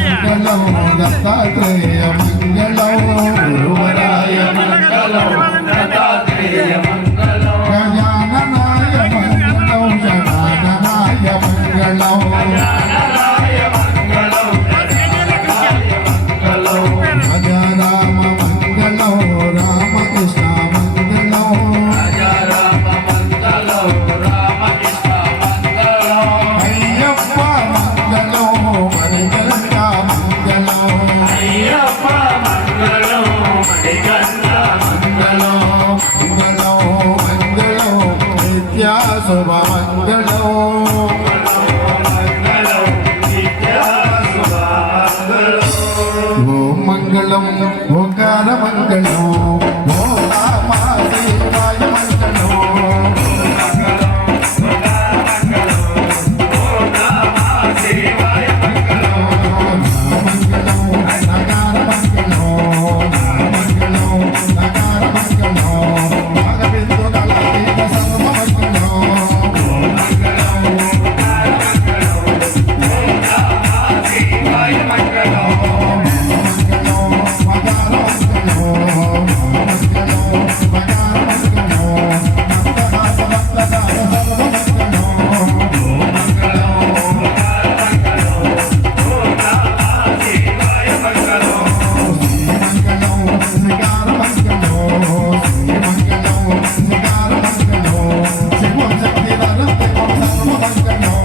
మంగళం. దత్తాత్రేయ మంగళం గురువరాయ మంగళం గజాననాయ మంగళం జనాననాయ మంగళం నిత్యా శుభ మంగళం ఓం మంగళం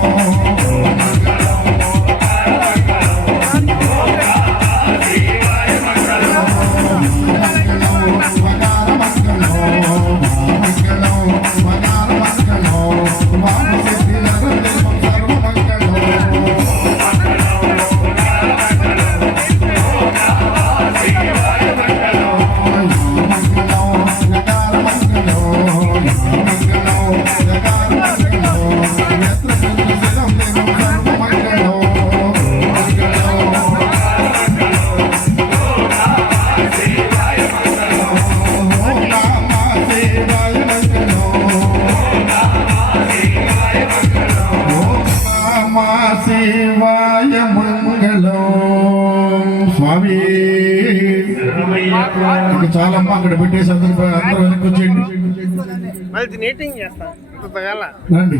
Música శివాయ మంగళం. స్వామి. ఇంకా చాలా అమ్మ అక్కడ పెట్టేసి అందరూ అందరూ వెనక్కి వచ్చేయండి. రండి.